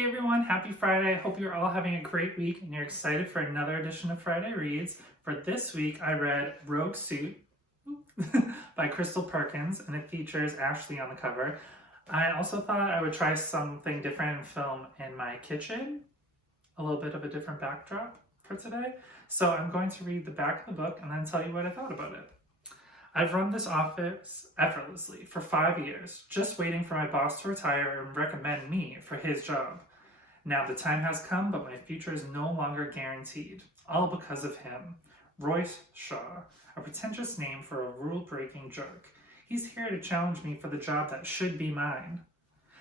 Hey everyone, happy Friday. I hope you're all having a great week and you're excited for another edition of Friday Reads. For this week, I read Rogue Suit by Crystal Perkins, and it features Ashley on the cover. I also thought I would try something different and film in my kitchen, a little bit of a different backdrop for today. So I'm going to read the back of the book and then tell you what I thought about it. I've run this office effortlessly for 5 years, just waiting for my boss to retire and recommend me for his job. Now the time has come, but my future is no longer guaranteed, all because of him. Royce Shaw, a pretentious name for a rule-breaking jerk. He's here to challenge me for the job that should be mine.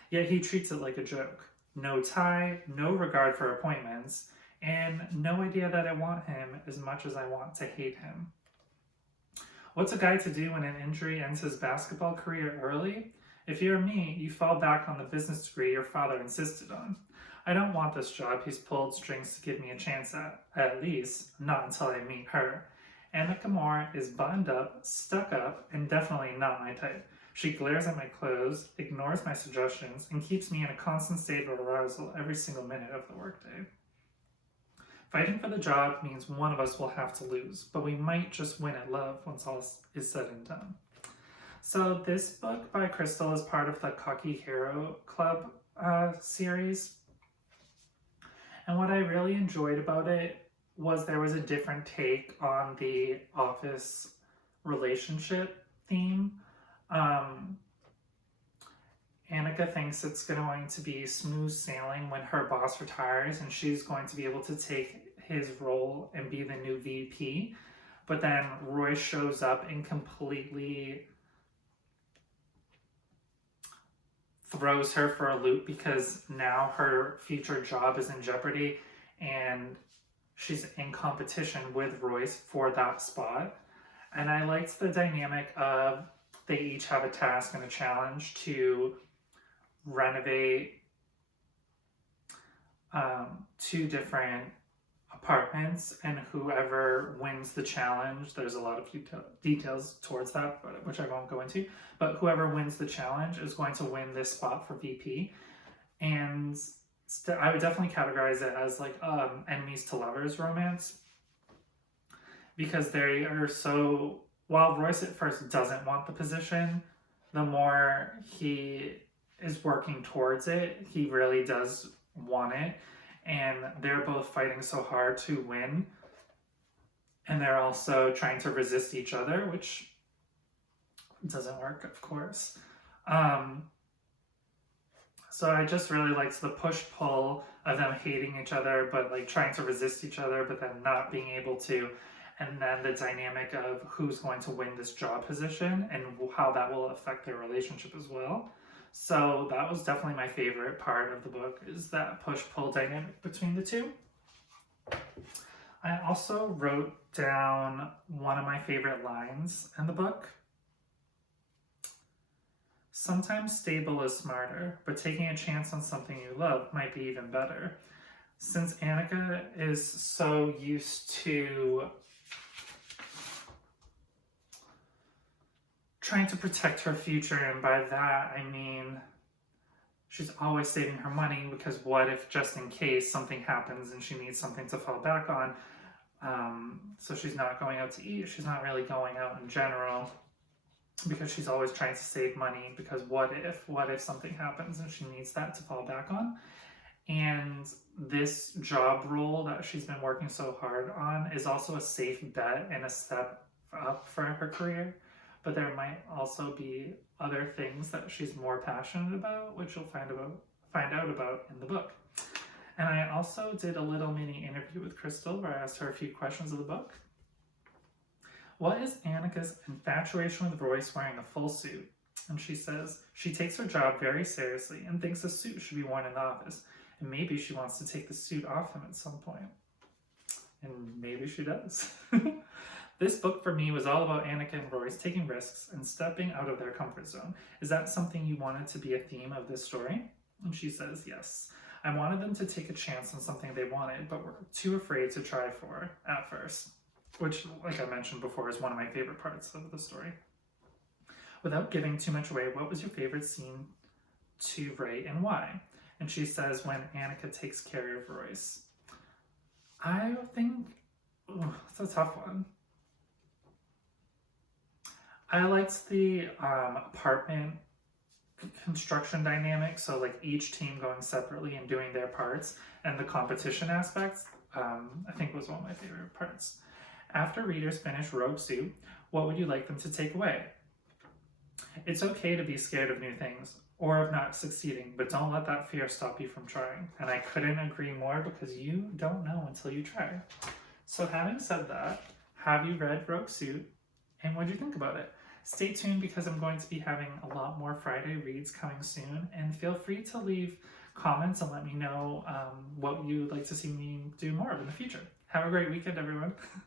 Yet he treats it like a joke. No tie, no regard for appointments, and no idea that I want him as much as I want to hate him. What's a guy to do when an injury ends his basketball career early? If you're me, you fall back on the business degree your father insisted on. I don't want this job he's pulled strings to give me a chance at least not until I meet her. Annika Moore is buttoned up, stuck up, and definitely not my type. She glares at my clothes, ignores my suggestions, and keeps me in a constant state of arousal every single minute of the workday. Fighting for the job means one of us will have to lose, but we might just win at love once all is said and done. So this book by Crystal is part of the Cocky Hero Club series. And what I really enjoyed about it was there was a different take on the office relationship theme. Annika thinks it's going to be smooth sailing when her boss retires and she's going to be able to take his role and be the new VP. But then Roy shows up and completely throws her for a loop because now her future job is in jeopardy and she's in competition with Royce for that spot. And I liked the dynamic of they each have a task and a challenge to renovate two different apartments, and whoever wins the challenge, there's a lot of details towards that, which I won't go into, but whoever wins the challenge is going to win this spot for VP. And I would definitely categorize it as like enemies to lovers romance, because they are so, while Royce at first doesn't want the position, the more he is working towards it, he really does want it. And they're both fighting so hard to win. And they're also trying to resist each other, which doesn't work, of course. So I just really liked the push-pull of them hating each other, but like trying to resist each other, but then not being able to. And then the dynamic of who's going to win this job position and how that will affect their relationship as well. So that was definitely my favorite part of the book, is that push-pull dynamic between the two. I also wrote down one of my favorite lines in the book. Sometimes stable is smarter, but taking a chance on something you love might be even better. Since Annika is so used to trying to protect her future, and by that I mean she's always saving her money, because what if just in case something happens and she needs something to fall back on. So she's not going out to eat, she's not really going out in general, because she's always trying to save money, because what if something happens and she needs that to fall back on. And this job role that she's been working so hard on is also a safe bet and a step up for her career. But there might also be other things that she's more passionate about, which you'll find out about in the book. And I also did a little mini interview with Crystal where I asked her a few questions of the book. What is Annika's infatuation with Royce wearing a full suit? And she says she takes her job very seriously and thinks a suit should be worn in the office. And maybe she wants to take the suit off him at some point. And maybe she does. This book for me was all about Annika and Royce taking risks and stepping out of their comfort zone. Is that something you wanted to be a theme of this story? And she says, yes. I wanted them to take a chance on something they wanted, but were too afraid to try for at first. Which, like I mentioned before, is one of my favorite parts of the story. Without giving too much away, what was your favorite scene to write and why? And she says, when Annika takes care of Royce. I think, it's a tough one. I liked the apartment construction dynamic, so like each team going separately and doing their parts, and the competition aspects, I think was one of my favorite parts. After readers finish Rogue Suit, what would you like them to take away? It's okay to be scared of new things or of not succeeding, but don't let that fear stop you from trying. And I couldn't agree more, because you don't know until you try. So having said that, have you read Rogue Suit, and what do you think about it? Stay tuned, because I'm going to be having a lot more Friday reads coming soon, and feel free to leave comments and let me know what you'd like to see me do more of in the future. Have a great weekend, everyone.